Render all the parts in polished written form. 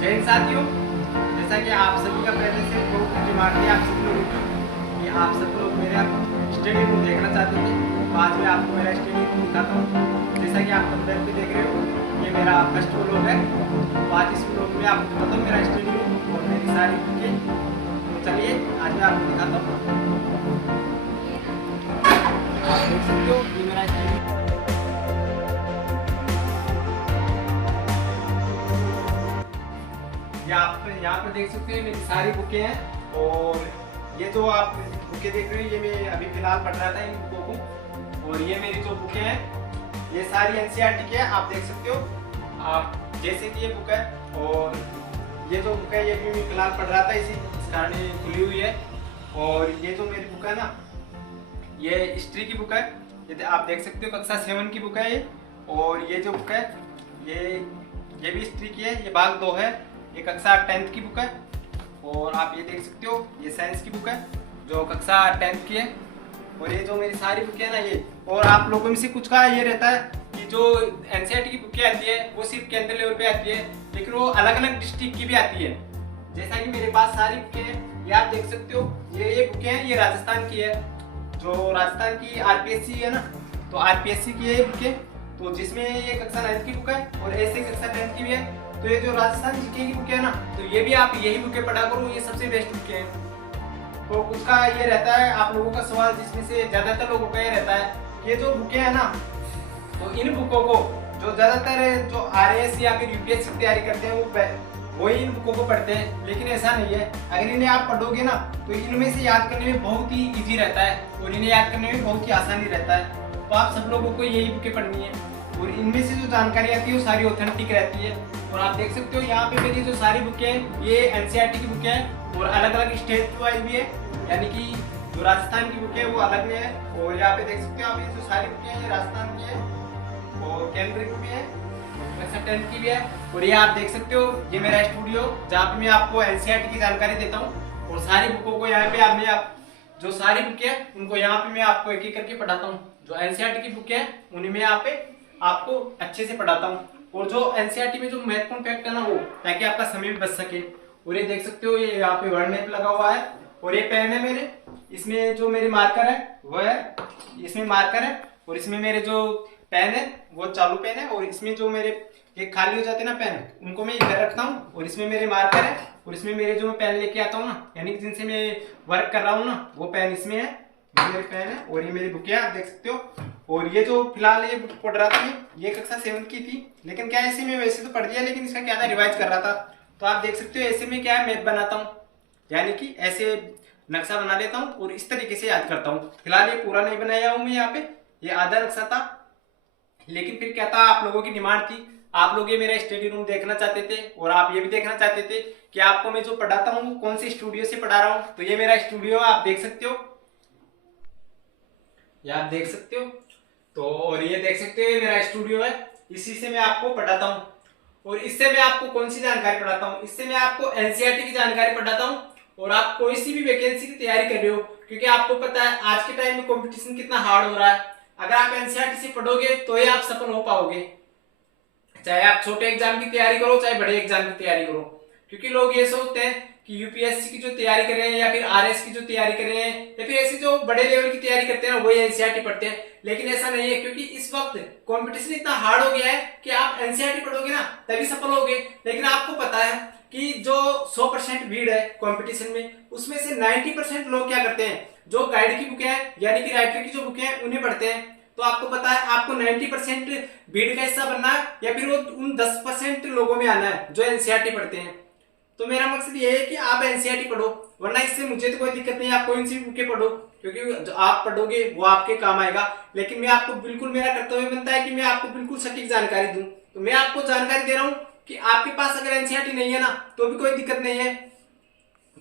जय हिंद साथियों, जैसा कि आप सभी का पहले से बहुत डिमांड थी आप सब लोगों की कि आप सब लोग मेरा स्टडी रूम देखना चाहते थे। तो आज मैं आपको मेरा स्टडी रूम दिखाता हूँ। जैसा कि आप थंबनेल पे देख रहे हो, ये मेरा फर्स्ट व्लॉग है। तो आज इस व्लॉग में आपको दिखाता हूँ मेरा स्टडी रूम और मेरी सारी बुकें। तो चलिए आज मैं आपको दिखाता हूँ। आप देख सकते हो ये मेरा स्टडी आप यहाँ पर देख सकते हैं मेरी सारी बुकें हैं। और ये जो आप बुकें देख रहे हो ये मैं अभी फिलहाल पढ़ रहा था इन बुकों को। और ये मेरी जो बुकें हैं ये सारी एनसीईआरटी की है, आप देख सकते हो। आप जैसे कि ये बुक है और ये जो बुक है ये भी मैं फिलहाल पढ़ रहा था, इस कारण ये खुली हुई है। और ये जो मेरी बुक है ना ये हिस्ट्री की बुक है, ये आप देख सकते हो कक्षा 7 की बुक है ये। और ये जो बुक है ये भी हिस्ट्री की है, ये भाग 2 है। ये कक्षा 10th की बुक है। और आप ये देख सकते हो ये साइंस की बुक है जो कक्षा 10th की है। और ये जो मेरी सारी बुकें है ना ये, और आप लोगों में से कुछ का ये रहता है कि जो एनसीईआरटी की बुकें आती है वो सिर्फ केंद्र लेवल पे आती है, लेकिन वो अलग अलग डिस्ट्रिक्ट की भी आती है। जैसा कि मेरे पास सारी बुकें हैं, ये आप देख सकते हो ये बुकें हैं, ये राजस्थान की है। जो राजस्थान की आरपीएससी है ना, तो आरपीएससी की है बुकें। तो जिसमें ये कक्षा 9th की बुक है और ऐसे कक्षा 10th की भी है। तो ये जो राजस्थान जीके की बुकें है ना, तो ये भी आप यही बुकें पढ़ा करो, ये सबसे बेस्ट बुकें हैं। तो उसका ये रहता है आप लोगों का सवाल, जिसमें से ज्यादातर लोगों का ये रहता है ये जो बुकें है ना, तो इन बुकों को जो ज्यादातर जो आरएएस या फिर यूपीएससी की तैयारी करते हैं वो ही इन बुकों को पढ़ते हैं। लेकिन ऐसा नहीं है, अगर इन्हें आप पढ़ोगे ना तो इनमें से याद करने में बहुत ही ईजी रहता है और इन्हें याद करने में बहुत ही आसानी रहता है। तो आप सब लोगों को यही बुकें पढ़नी है और इनमें से जो जानकारी आती है वो सारी ऑथेंटिक रहती है। और आप देख सकते हो यहाँ पे मेरी जो सारी बुकें हैं ये एनसीईआरटी की बुकें हैं और अलग अलग स्टेट वाइज भी है, यानी कि जो राजस्थान की बुकें है वो अलग में है। और यहाँ पे देख सकते हो आप ये जो सारी बुकें हैं ये राजस्थान की है और केंद्र की भी है, कक्षा 10th की भी है। और ये आप देख सकते हो ये मेरा स्टूडियो जहाँ पे मैं आपको एनसीईआरटी की जानकारी देता हूँ और सारी बुकों को यहाँ पे आप जो सारी बुकें हैं उनको यहाँ पे मैं आपको एक एक करके पढ़ाता हूँ। जो एनसीईआरटी की बुकें हैं उन्हीं में यहाँ पे आपको अच्छे से पढ़ाता हूँ। और जो एनसीईआरटी में जो महत्वपूर्ण फैक्ट है ना वो, ताकि आपका समय भी बच सके। और ये देख सकते हो ये यहाँ पे वर्ल्ड मैप लगा हुआ है और ये पेन है मेरे, इसमें जो मेरे मार्कर है वो है, इसमें मार्कर है। और इसमें मेरे जो पेन है वो चालू पेन है। और इसमें जो मेरे ये खाली हो जाते हैं ना पेन, उनको मैं इधर रखता हूँ। और इसमें मेरे मार्कर है और इसमें मेरे जो मैं पेन लेके आता हूँ ना, यानी कि जिनसे मैं वर्क कर रहा हूँ ना, वो पेन इसमें है, मेरे पेन है। और ये मेरी बुक है आप देख सकते हो। और ये जो फिलहाल ये बुक पढ़ रहा था ये कक्षा 7 की थी, लेकिन क्या ऐसे में वैसे तो पढ़ दिया, लेकिन इसका क्या था रिवाइज कर रहा था। तो आप देख सकते हो ऐसे में क्या है मैप बनाता हूँ, यानी कि ऐसे नक्शा बना लेता हूँ और इस तरीके से याद करता हूँ। फिलहाल ये पूरा नहीं बनाया हूँ मैं यहाँ पे, ये आधा नक्शा था। लेकिन फिर क्या था, आप लोगों की डिमांड थी, आप लोग ये मेरा स्टडी रूम देखना चाहते थे और आप ये भी देखना चाहते थे कि आपको मैं जो पढ़ाता हूँ कौन से स्टूडियो से पढ़ा रहा हूँ। तो ये मेरा स्टूडियो आप देख सकते हो, ये आप देख सकते हो। तो और ये देख सकते हो ये मेरा स्टूडियो है, इसी से मैं आपको पढ़ाता हूँ। और इससे मैं आपको कौन सी जानकारी पढ़ाता हूँ, इससे मैं आपको एनसीईआरटी की जानकारी पढ़ाता हूँ। और आप कोई सी भी वैकेंसी की तैयारी कर रहे हो, क्योंकि आपको पता है आज के टाइम में कंपटीशन कितना हार्ड हो रहा है। अगर आप एनसीईआरटी से पढ़ोगे तो ही आप सफल हो पाओगे, चाहे आप छोटे एग्जाम की तैयारी करो चाहे बड़े एग्जाम की तैयारी करो। क्योंकि लोग ये सोचते हैं कि यूपीएससी की जो तैयारी कर रहे हैं या फिर आरएस की जो तैयारी कर रहे हैं या फिर ऐसे जो बड़े लेवल की तैयारी करते हैं वही एनसीईआरटी पढ़ते हैं, लेकिन ऐसा नहीं है। क्योंकि इस वक्त कंपटीशन इतना हार्ड हो गया है कि आप एनसीईआरटी पढ़ोगे ना तभी सफल होगे। लेकिन आपको पता है कि जो 100% भीड़ है कंपटीशन में, उसमें से 90% लोग क्या करते हैं, जो गाइड की बुकें हैं यानी कि राइटर की जो बुकें हैं उन्हें पढ़ते हैं। तो आपको पता है आपको 90% भीड़ का हिस्सा बनना है या फिर वो उन 10% लोगों में आना है जो एनसीईआरटी पढ़ते हैं। तो मेरा मकसद ये है कि आप एनसीईआरटी पढ़ो, वरना इससे मुझे तो कोई दिक्कत नहीं है, आप कोई सी बुकें पढ़ो, क्योंकि जो आप पढ़ोगे वो आपके काम आएगा। लेकिन मैं आपको बिल्कुल, मेरा कर्तव्य बनता है कि मैं आपको बिल्कुल सटीक जानकारी दूं। तो मैं आपको जानकारी दे रहा हूँ कि आपके पास अगर एनसीईआरटी नहीं है ना तो भी कोई दिक्कत नहीं है।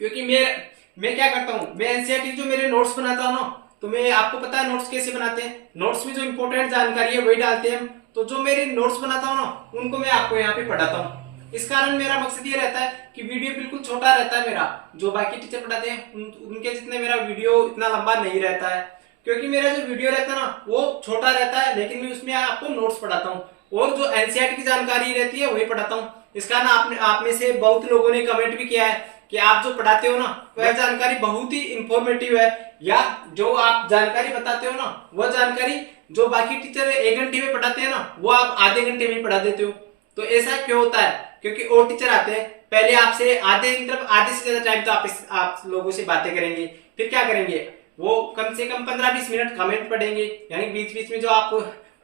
क्योंकि मैं क्या करता हूँ, मैं एनसीईआरटी जो मेरे नोट्स बनाता हूँ ना, तो मैं आपको पता है नोट्स कैसे बनाते हैं, नोट्स में जो इंपॉर्टेंट जानकारी है वही डालते हैं हम। तो जो मेरे नोट्स बनाता हूँ ना उनको मैं आपको यहाँ पे पढ़ाता हूँ। इस कारण मेरा मकसद ये रहता है कि वीडियो बिल्कुल छोटा रहता है मेरा, जो बाकी टीचर पढ़ाते हैं उनके जितने मेरा वीडियो इतना लंबा नहीं रहता है। क्योंकि मेरा जो वीडियो रहता है ना वो छोटा रहता है, लेकिन मैं उसमें आपको नोट्स पढ़ाता हूँ और जो एनसीईआरटी की जानकारी रहती है वही पढ़ाता हूँ। इसका ना आप में से बहुत लोगों ने कमेंट भी किया है कि आप जो पढ़ाते हो ना वह जानकारी बहुत ही इंफॉर्मेटिव है, या जो आप जानकारी बताते हो ना वह जानकारी जो बाकी टीचर 1 घंटे में पढ़ाते हैं ना वो आप आधे घंटे में पढ़ा देते हो। तो ऐसा क्यों होता है? क्योंकि और टीचर आते हैं पहले आपसे आधे से ज्यादा टाइम तो आप लोगों से बातें करेंगे, फिर क्या करेंगे वो कम से कम 15-20 मिनट कमेंट पढ़ेंगे। यानी बीच बीच में जो आप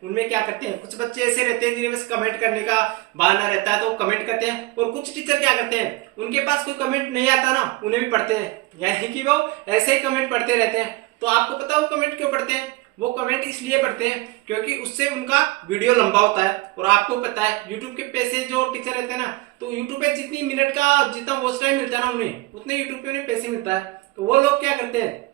उनमें क्या करते हैं, कुछ बच्चे ऐसे रहते हैं जिन्हें बस कमेंट करने का बहाना रहता है तो कमेंट करते हैं, और कुछ टीचर क्या करते हैं उनके पास कोई कमेंट नहीं आता ना उन्हें भी पढ़ते हैं, यानी कि वो ऐसे ही कमेंट पढ़ते रहते हैं। तो आपको पता है वो कमेंट क्यों पढ़ते हैं? वो कमेंट इसलिए पढ़ते हैं क्योंकि उससे उनका वीडियो लंबा होता है, और आपको पता है यूट्यूब के पैसे जो टीचर रहते हैं ना, तो यूट्यूब पे जितनी मिनट का जितना वॉच टाइम मिलता है ना उन्हें उतने यूट्यूब पे उन्हें पैसे मिलता है। तो वो लोग क्या करते हैं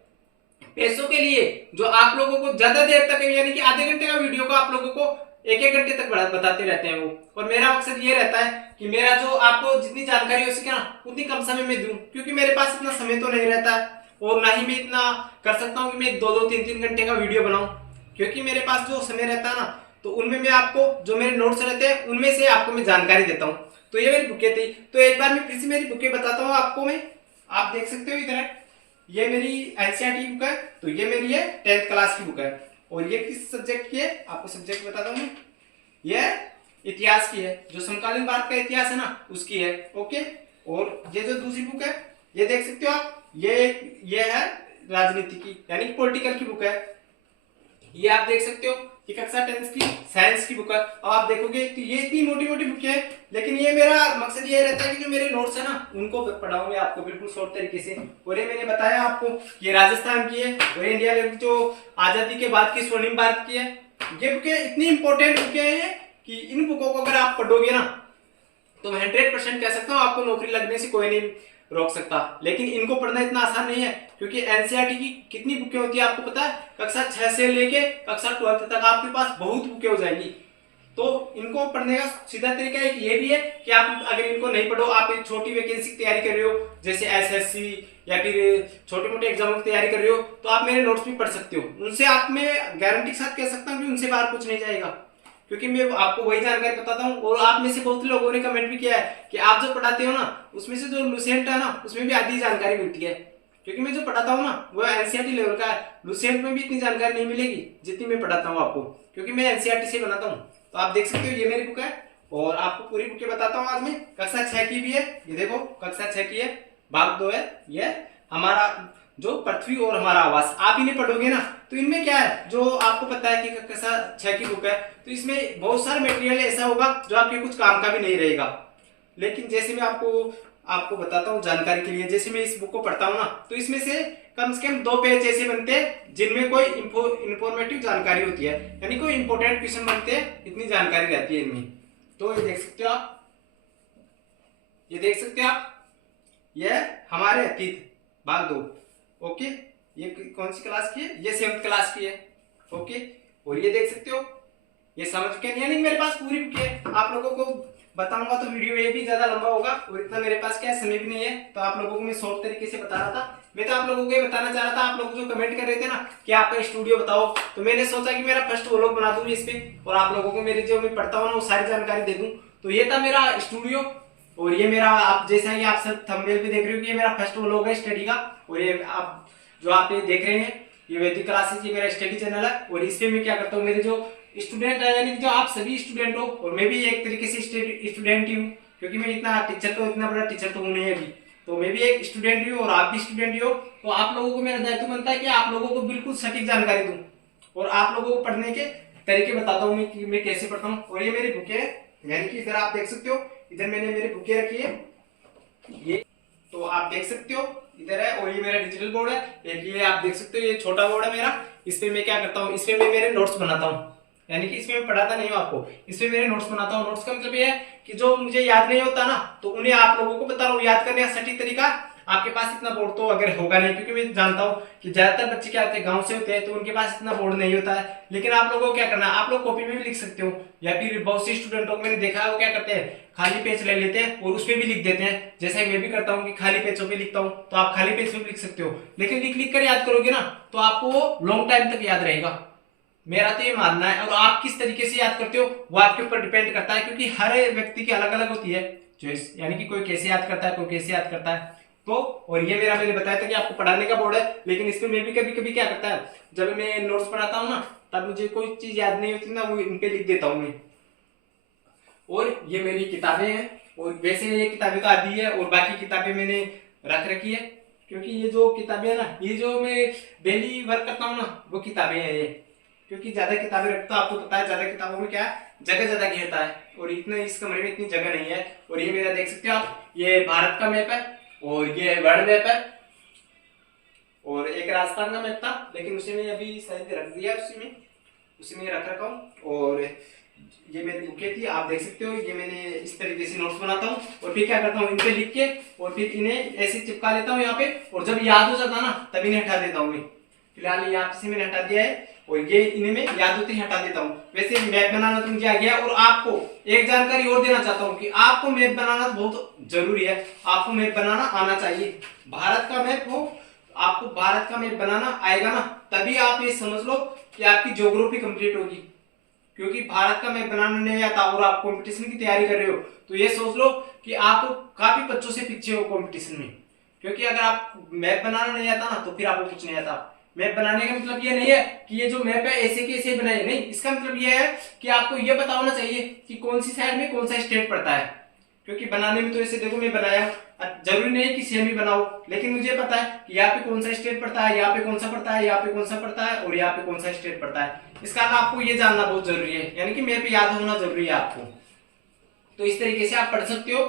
पैसों के लिए जो आप लोगों को ज्यादा देर तक यानी कि आधे घंटे का वीडियो को आप लोगों को 1-1 घंटे तक बताते रहते हैं वो। और मेरा मकसद ये रहता है कि मेरा जो आपको जितनी जानकारी हो सके ना उतनी कम समय में दूं, क्योंकि मेरे पास इतना समय तो नहीं रहता है और ना ही मैं इतना कर सकता हूँ कि मैं 2-2, 3-3 घंटे का वीडियो बनाऊं। क्योंकि मेरे पास जो समय रहता है ना तो उनमें मैं आपको जो मेरे नोट्स रहते हैं उनमें से आपको मैं जानकारी देता हूँ। तो ये मेरी बुकें थी। तो एक बार मैं फिर से मेरी बुकें बताता हूँ आपको। मैं आप देख सकते हो इधर ये मेरी एनसीईआरटी बुक है, तो ये मेरी है 10th क्लास की बुक है। और ये किस सब्जेक्ट की है आपको सब्जेक्ट बताता हूँ मैं, ये इतिहास की है, जो समकालीन भारत का इतिहास है ना उसकी है। ओके, और ये जो दूसरी बुक है ये देख सकते हो आप, ये है राजनीति की यानी पॉलिटिकल की बुक है। ये आप देख सकते हो कि कक्षा 10th की साइंस की बुक है। अब आप देखोगे तो ये इतनी मोटी मोटी बुक है, लेकिन ये मेरा मकसद ये रहता है कि जो मेरे नोट्स है ना उनको पढ़ाऊं मैं आपको बिल्कुल शॉर्ट तरीके से। और ये मैंने बताया आपको ये राजस्थान की है और इंडिया की जो आजादी के बाद की स्वर्णिम भारत की है। ये बुकें इतनी इंपॉर्टेंट बुकें हैं कि इन बुकों को अगर आप पढ़ोगे ना तो मैं 100% कह सकता हूँ आपको नौकरी लगने से कोई नहीं रोक सकता। लेकिन इनको पढ़ना इतना आसान नहीं है, क्योंकि एनसीईआरटी की कितनी बुकें होती है आपको पता है? कक्षा 6 से लेके कक्षा 12 तक आपके पास बहुत बुकें हो जाएंगी। तो इनको पढ़ने का सीधा तरीका एक ये भी है कि आप अगर इनको नहीं पढ़ो, आप एक छोटी वैकेंसी की तैयारी कर रहे हो जैसे एसएससी या फिर छोटे मोटे एग्जामों की तैयारी कर रहे हो, तो आप मेरे नोट्स भी पढ़ सकते हो। उनसे आप मैं गारंटी के साथ कह सकता हूँ कि उनसे बाहर कुछ नहीं जाएगा, क्योंकि मैं आपको वही जानकारी बताता हूँ। और आप में से बहुत लोगों ने कमेंट भी किया है कि आप जो पढ़ाते हो ना उसमें से जो लुसेंट है ना उसमें भी आधी जानकारी मिलती है, क्योंकि मैं जो पढ़ाता हूँ ना वो एनसीईआरटी लेवल का है। लुसेंट में भी इतनी जानकारी नहीं मिलेगी जितनी मैं पढ़ाता हूँ आपको, क्योंकि मैं एनसीईआरटी से बनाता हूँ। तो आप देख सकते हो ये मेरी बुक है और आपको पूरी बुकें बताता हूँ आज मैं। कक्षा 6 की भी है, ये देखो कक्षा 6 की है, भाग 2 है। ये हमारा जो पृथ्वी और हमारा आवास, आप इन्हें पढ़ोगे ना तो इनमें क्या है जो आपको पता है कि कक्षा 6 की बुक है तो इसमें बहुत सारा मटेरियल ऐसा होगा जो आपके कुछ काम का भी नहीं रहेगा। लेकिन जैसे मैं आपको बताता हूँ जानकारी के लिए, जैसे मैं इस बुक को पढ़ता हूँ ना तो इसमें से कम 2 पेज ऐसे बनते हैं जिनमें कोई इंफॉर्मेटिव जानकारी होती है, यानी कोई इंपोर्टेंट क्वेश्चन बनते हैं, इतनी जानकारी रहती है इनमें। तो ये देख सकते हो आप, ये देख सकते हो आप, ये हमारे अतीत भाग 2। ओके, ये कौन सी क्लास की है? ये 7th क्लास की है। ओके, और ये देख सकते हो ये समझ के, यानी मेरे पास पूरी बुक है। आप लोगों को बताऊंगा तो वीडियो ये भी ज्यादा लंबा होगा और इतना मेरे पास क्या समय भी नहीं है, तो आप लोगों को मैं शॉर्ट तरीके से बता रहा था। मैं तो आप लोगों को ये बताना चाह रहा था, आप लोग जो कमेंट कर रहे थे ना कि आपका स्टूडियो बताओ, तो मैंने सोचा कि मेरा फर्स्ट व्लॉग बना दूं इस पे और आप लोगों को मेरे जो मैं पढ़ता हूँ ना वो सारी जानकारी दे दूं। तो ये था मेरा स्टूडियो और ये मेरा, आप जैसा कि आप सब थंबनेल पे देख रहे हो कि ये मेरा फर्स्ट व्लॉग है स्टडी का। और ये आप जो आप ये देख रहे हैं ये वैदिक क्लासेस, ये मेरा स्टडी चैनल है। और इसमें मैं क्या करता हूँ, मेरे जो स्टूडेंट है यानी जो आप सभी स्टूडेंट हो और मैं भी एक तरीके से स्टूडेंट ही हूँ, क्योंकि मैं इतना बड़ा टीचर तो हूँ नहीं अभी, तो मैं भी एक स्टूडेंट ही हूँ और आप भी स्टूडेंट ही हो। तो आप लोगों को मेरा दायित्व बनता है कि आप लोगों को बिल्कुल सटीक जानकारी दूं और आप लोगों को पढ़ने के तरीके बताता हूँ मैं कि मैं कैसे पढ़ता हूँ। और ये मेरी बुकें है, यानी कि इधर आप देख सकते हो, इधर मैंने मेरी बुकें रखी है ये, तो आप देख सकते हो इधर है। और ये मेरा डिजिटल बोर्ड है एक, ये आप देख सकते हो ये छोटा बोर्ड है मेरा। इसमें मैं क्या करता हूँ, इसमें मैं मेरे नोट्स बनाता हूँ, यानी कि इसमें मैं पढ़ाता नहीं हूँ आपको, इसमें मेरे नोट्स बनाता हूँ। नोट्स का मतलब ये है कि जो मुझे याद नहीं होता ना तो उन्हें आप लोगों को बता रहा हूँ याद करने का सटीक तरीका। आपके पास इतना बोर्ड तो अगर होगा नहीं, क्योंकि मैं जानता हूँ कि ज्यादातर बच्चे क्या होते हैं गांव से होते हैं तो उनके पास इतना बोर्ड नहीं होता है। लेकिन आप लोगों को क्या करना है, आप लोग कॉपी में भी लिख सकते हो, या फिर बहुत से स्टूडेंटों को मैंने देखा है वो क्या करते हैं खाली पेज ले लेते हैं और उसमें भी लिख देते हैं, जैसा मैं भी करता हूँ कि खाली पेजों पे लिखता हूँ। तो आप खाली पेज पे भी लिख सकते हो, लेकिन लिख लिख कर याद करोगे ना तो आपको वो लॉन्ग टाइम तक याद रहेगा, मेरा तो ये मानना है। और आप किस तरीके से याद करते हो वो आपके ऊपर डिपेंड करता है, क्योंकि हर व्यक्ति की अलग अलग होती है। चॉइस, यानी कि कोई कैसे याद करता है, कोई कैसे याद करता है। तो और ये मेरा, मैंने बताया था कि आपको पढ़ाने का बोर्ड है, लेकिन इसमें मैं भी कभी कभी क्या करता है, जब मैं नोट्स पढ़ाता हूँ ना, तब मुझे कोई चीज याद नहीं होती ना, वो इन पे लिख देता हूँ मैं। और ये मेरी किताबें हैं, और वैसे ये किताबें तो आधी है, और बाकी किताबें मैंने रख रखी है, क्योंकि ये जो किताबें है ना, ये जो मैं डेली वर्क करता हूँ ना, वो किताबें हैं ये। क्योंकि ज्यादा किताबें रखता, आपको पता है, ज्यादा किताबों में क्या है, जगह ज्यादा घेरता है, और इतने इस कमरे में इतनी जगह नहीं है। और ये मेरा देख सकते हो आप, ये भारत का मैप है, और ये वर्ल्ड मैप है, और एक राजस्थान का मैप था, लेकिन उसे मैं अभी शायद रख दिया, उसी में रख रखा हूँ। और ये मेरी बुकें थी, आप देख सकते हो, ये मैंने इस तरीके से नोट्स बनाता हूँ, और फिर क्या करता हूँ, इन पे लिख के और फिर इन्हें ऐसे चिपका लेता हूँ यहाँ पे, और जब याद हो जाता है ना, तब इन्हें हटा देता हूँ मैं। फिलहाल यहाँ से मैंने हटा दिया है, और ये इन्हें मैं याद होते ही हटा देता हूँ। वैसे मैप बनाना तो मुझे आ गया, और आपको एक जानकारी और देना चाहता हूँ कि आपको मैप बनाना बहुत जरूरी है, आपको मैप बनाना आना चाहिए। भारत का मैप हो, आपको भारत का मैप बनाना आएगा ना, तभी आप ये समझ लो कि आपकी ज्योग्राफी कंप्लीट होगी। क्योंकि भारत का मैप बनाना नहीं आता और आप कंपटीशन की तैयारी कर रहे हो, तो ये सोच लो कि आप काफी बच्चों से पीछे हो कंपटीशन में। क्योंकि अगर आप मैप बनाना नहीं आता ना, तो फिर आपको कुछ नहीं आता। मैप बनाने का मतलब ये नहीं है कि ये जो मैप है ऐसे के ऐसे बनाए, नहीं, इसका मतलब ये है कि आपको ये पता होना चाहिए कि कौन सी साइड में कौन सा स्टेट पड़ता है। क्योंकि बनाने में तो ऐसे देखो, मैं बनाया, जरूरी नहीं है कि सेम ही बनाओ, लेकिन मुझे पता है कि यहाँ पे कौन सा स्टेट पड़ता है, यहाँ पे कौन सा पड़ता है, यहाँ पे कौन सा पड़ता है, और यहाँ पे कौन सा स्टेट पड़ता है। इस कारण आपको ये जानना बहुत जरूरी है, यानी कि मैप याद होना जरूरी है आपको। तो इस तरीके से आप पढ़ सकते हो,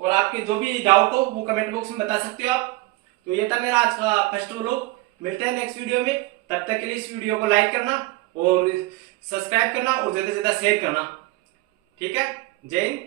और आपके जो भी डाउट हो वो कमेंट बॉक्स में बता सकते हो आप। तो ये था मेरा आज का फर्स्ट व्लॉग। मिलते हैं नेक्स्ट वीडियो में, तब तक के लिए इस वीडियो को लाइक करना और सब्सक्राइब करना और ज्यादा से ज्यादा शेयर करना। ठीक है, जय हिंद।